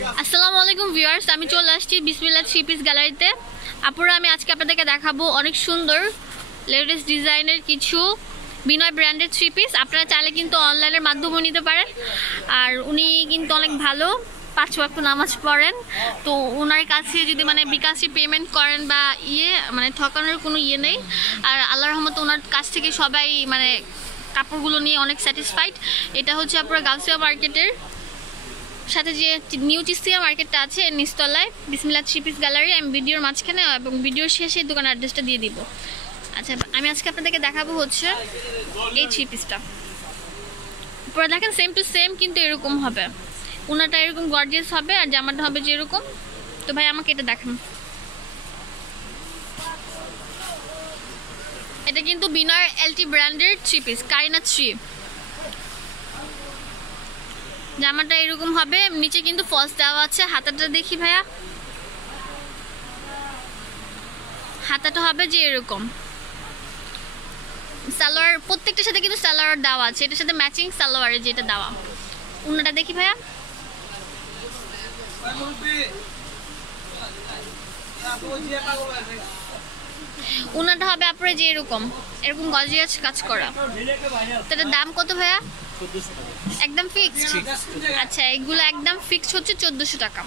আসসালামু আলাইকুম ভিউয়ার্স, আমি চলে আসছি বিসমিল্লা থ্রি পিস গ্যালারিতে। আপুরা, আমি আজকে আপনাদেরকে দেখাবো অনেক সুন্দর লেটেস্ট ডিজাইনের কিছু বিনয় ব্র্যান্ডের থ্রি পিস। আপনারা চাইলে কিন্তু অনলাইনের মাধ্যমেও নিতে পারেন। আর উনি কিন্তু অনেক ভালো, পাঁচ ওয়াক্ত নামাজ পড়েন। তো ওনার কাছে যদি মানে বিকাশে পেমেন্ট করেন বা ইয়ে মানে ঠকানোর কোনো ইয়ে নেই। আর আল্লাহ রহমত ওনার কাছ থেকে সবাই মানে কাপড়গুলো নিয়ে অনেক স্যাটিসফাইড এটা হচ্ছে আপনার গাউসিয়া মার্কেটের সাথে যে নিউ চিস্তিয়া মার্কেটটা আছে এর নিচতলায় বিসমিল্লা থ্রি গ্যালারি আমি ভিডিওর মাঝখানে এবং ভিডিওর শেষে দোকান অ্যাড্রেসটা দিয়ে দিব। আচ্ছা আমি আজকে আপনাদেরকে দেখাবো হচ্ছে এই থ্রি পিসটা পরে দেখেন সেম টু সেম কিন্তু এরকম হবে। উনাটা এরকম গর্জিয়াস হবে আর জামাটা হবে যে এরকম তো ভাই, আমাকে এটা দেখান। এটা কিন্তু বিনয় এলটি ব্র্যান্ডের থ্রি পিস কারিনা থ্রি জামাটা এরকম হবে, নিচে কিন্তু ফলস দেওয়া আছে, হাতাটা দেখি ভাইয়া। হাতাটা হবে যে এরকম। সালোয়ার, প্রত্যেকটার সাথে কিন্তু সালোয়ার দেওয়া আছে, এটার সাথে ম্যাচিং সালোয়ারের যেটা দেওয়া। উন্নাটা দেখি ভাইয়া। উনাটা হবে আপনার যে এরকম এরকম গজিয়াস কাজ করা। এটার দাম কত ভাইয়া? একদম ফিক্সড আচ্ছা এগুলো একদম ফিক্সড হচ্ছে চোদ্দোশো টাকা।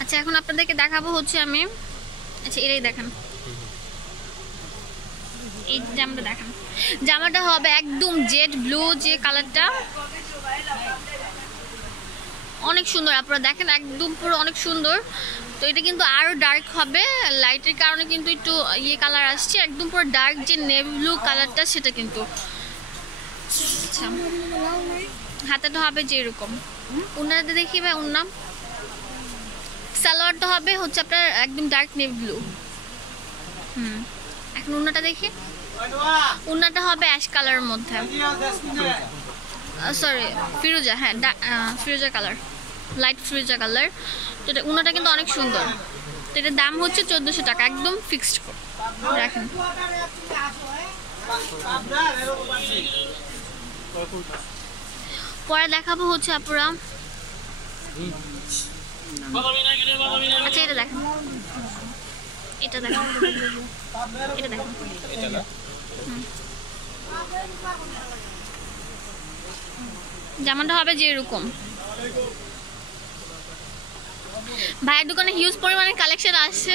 আচ্ছা এখন আপনাদেরকে দেখাবো হচ্ছে আমি আচ্ছা এটাই দেখান। এই জামাটা দেখান। জামাটা হবে একদম জেড ব্লু যে কালারটা অনেক সুন্দর আপনারা দেখেন একদম পুরো অনেক সুন্দর। তো এটা কিন্তু আরও ডার্ক হবে। লাইটের কারণে কিন্তু একটু ইয়ে কালার আসছে। একদম পুরো ডার্ক যে নেভি ব্লু কালারটা সেটা কিন্তু। আচ্ছা। হাতাটা হবে যে এরকম উন্নাতে দেখি ভাই উন্না সালোয়ারটা হবে হচ্ছে আপনার একদম ডার্ক নেভি ব্লু হুম। এখন উনাটা দেখি। উনাটা হবে অ্যাশ কালারের মধ্যে। সরি ফিরোজা হ্যাঁ ফিরোজা কালার লাইট ফিরোজা কালার তো এটা উনাটা কিন্তু অনেক সুন্দর। তো এটার দাম হচ্ছে চোদ্দোশো টাকা, একদম ফিক্সড রাখেন। পরে দেখাবো হচ্ছে আপনারা আচ্ছা এটা দেখেন। এটা দেখেন। এটা দেখেন। হুম। হবে যে এরকম ভাইয়ের দোকানে হিউজ পরিমাণে কালেকশন আসছে।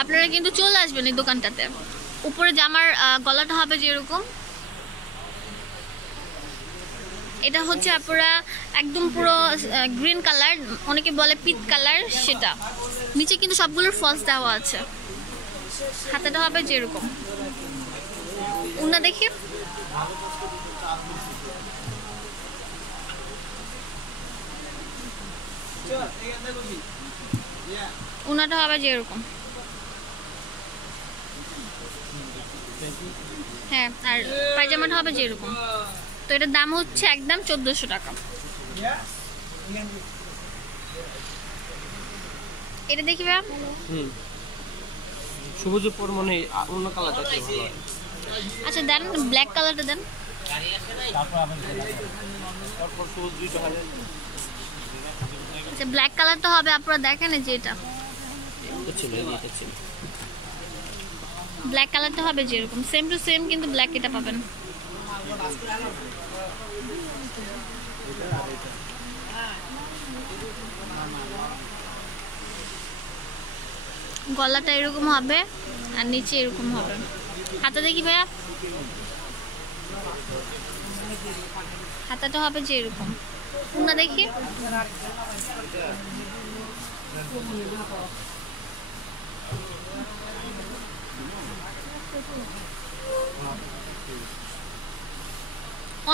আপনারা কিন্তু চলে আসবেন এই দোকানটাতে। উপরে জামার গলাটা হবে যে এরকম এটা হচ্ছে আপনারা একদম পুরো গ্রিন কালার অনেকে বলে পিট কালার সেটা। নিচে কিন্তু সবগুলোর ফলস দেওয়া আছে। হাতাটা হবে যে এরকম উনা দেখি। উনাটা হবে যে এরকম হ্যাঁ আর পায়জামাটা হবে যে এরকম তো এটার দাম হচ্ছে একদম চোদ্দোশো টাকা। এটা দেখি ভাইয়া। হুম। সবুজের পর মনে অন্য কালার দেখতে আচ্ছা দেন ব্ল্যাক কালারটা দেন। তারপর সবুজ দুইটা আচ্ছা ব্ল্যাক কালারটা হবে, আপনারা দেখেন যে এটা। ব্ল্যাক কালারটা হবে যেরকম সেম টু সেম কিন্তু ব্ল্যাক এটা পাবেন। গলাটা এরকম হবে, আর নিচে এরকম হবে। হাতা দেখি ভাইয়া? হাতাটা হবে যে এরকম উনা দেখি।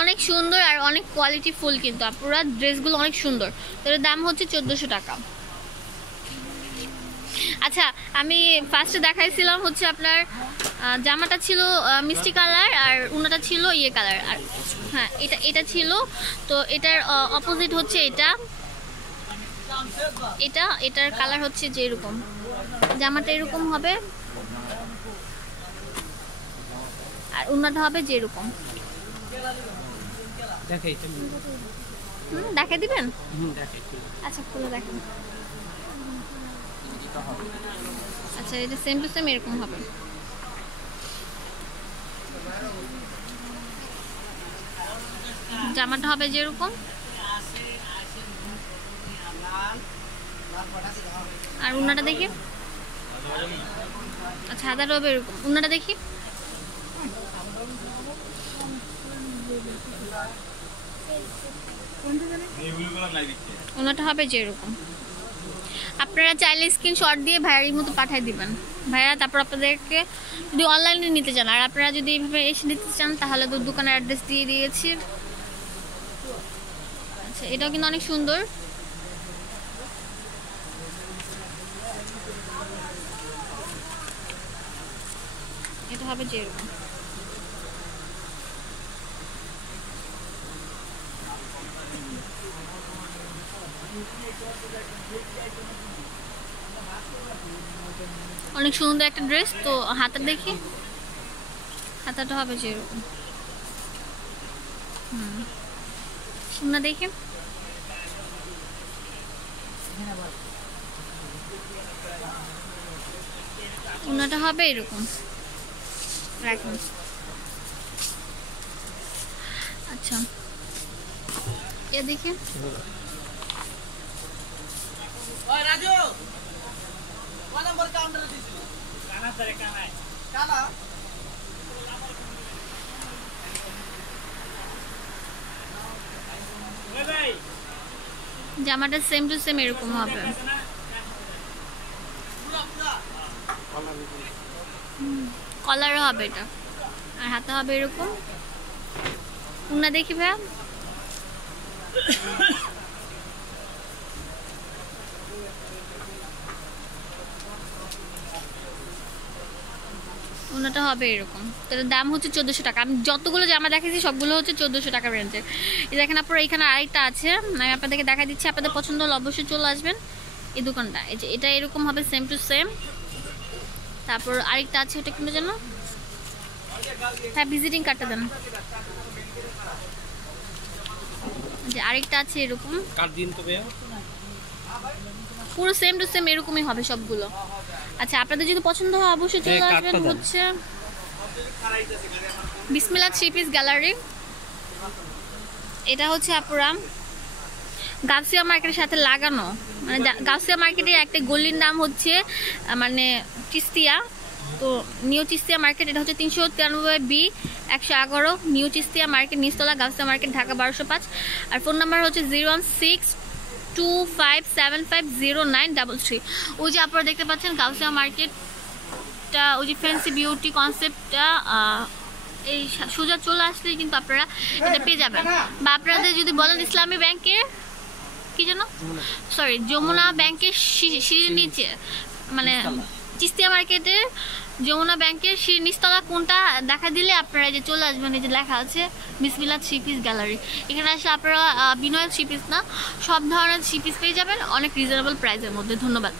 অনেক সুন্দর আর অনেক কোয়ালিটি ফুল কিন্তু। আপনারা ড্রেসগুলো অনেক সুন্দর। তো এর দাম হচ্ছে চোদ্দোশো টাকা। আচ্ছা আমি ফার্স্টে দেখাইছিলাম হচ্ছে আপনার জামাটা ছিল মিষ্টি কালার আর উনাটা ছিল ইয়ে কালার। আর হ্যাঁ এটা এটা ছিল। তো এটার অপোজিট হচ্ছে এটা। এটা এটার কালার হচ্ছে যে এরকম জামাটা এরকম হবে। আর উন্নাটা হবে যে এরকম দেখাই দিবেন। আচ্ছা খুলে দেখেন। আচ্ছা এটা সেম টু সেম এরকম হবে। জামাটা হবে যেরকম। আর উন্নাটা দেখি। আচ্ছা হাতাটা হবে এরকম। উন্নাটা দেখি। ওনাটা হবে যেরকম। আপনারা চাইলে স্ক্রিনশট দিয়ে ভাইয়ার মতো পাঠিয়ে দিবেন। ভাইয়া, তারপর আপনাদেরকে যদি অনলাইনে নিতে চান, আর আপনারা যদি এইভাবে এসে নিতে চান, তাহলে তো দোকানের অ্যাড্রেস দিয়ে দিয়েছি। আচ্ছা এটাও কিন্তু অনেক সুন্দর। এটা হবে যেরকম অনেক সুন্দর একটা ড্রেস তো হাতা দেখি। হাতাটা হবে যেরকম হুম। না দেখি। উনাটা হবে এরকম। রাখুন। আচ্ছা। এ দেখি রাজু! কয় নম্বর কাউন্টারে দিছিল কানা সারে কানায়। কানা? জামাটা সেম টু সেম এরকম হবে। পুরা পুরা। কলারও হবে এটা। আর হাতে হবে এরকম। উন্না দেখি ভাইয়া। ওনাটা হবে এরকম। তার দাম হচ্ছে চোদ্দোশো টাকা। আমি যতগুলো জামা দেখেছি সবগুলো হচ্ছে চোদ্দোশো টাকা রেঞ্জের এই দেখেন আপনারা এখানে আরেকটা আছে। আমি আপনাদেরকে দেখা দিচ্ছি, আপনাদের পছন্দ হলে অবশ্যই চলে আসবেন এই দোকানটা। এই যে, এটা এরকম হবে সেম টু সেম তারপর আরেকটা আছে ওটা কিন্তু যেন? হ্যাঁ ভিজিটিং কার্ডটা দেন। যে আরেকটা আছে এরকম। কার দিন তো পুরো সেম টু সেম এরকমই হবে সবগুলো। আচ্ছা আপনাদের যদি পছন্দ হয় অবশ্যই চলে আসবেন হচ্ছে বিসমিল্লা থ্রি পিস গ্যালারি এটা হচ্ছে আপুরা গাউসিয়া মার্কেটের সাথে লাগানো। মানে গাউসিয়া মার্কেটের একটা গলির নাম হচ্ছে মানে চিস্তিয়া তো নিউ চিস্তিয়া মার্কেট এটা হচ্ছে তিনশো তিরানব্বই বি একশো এগারো। নিউ চিস্তিয়া মার্কেট নিচতলা গাউসিয়া মার্কেট ঢাকা বারোশো পাঁচ। আর ফোন নাম্বার হচ্ছে zero one six two five seven five zero nine double three ওই যে আপনারা দেখতে পাচ্ছেন গাউসিয়া মার্কেটটা ওই যে ফ্যান্সি বিউটি কনসেপ্টটা এই সোজা চলে আসলেই কিন্তু আপনারা এটা পেয়ে যাবেন। বা আপনাদের যদি বলেন ইসলামী ব্যাংকের কি যেন? সরি যমুনা ব্যাংকের সিঁড়ির নিচে মানে চিস্তিয়া মার্কেটের যমুনা ব্যাংকের নিচতলা কোনটা দেখা দিলে আপনারা যে চলে আসবেন, এই যে লেখা আছে বিসমিল্লা শিপিস পিস গ্যালারি এখানে আসলে আপনারা বিনয় থ্রি পিস না, সব ধরনের থ্রি পিস পেয়ে যাবেন, অনেক রিজনেবল প্রাইসের মধ্যে। ধন্যবাদ।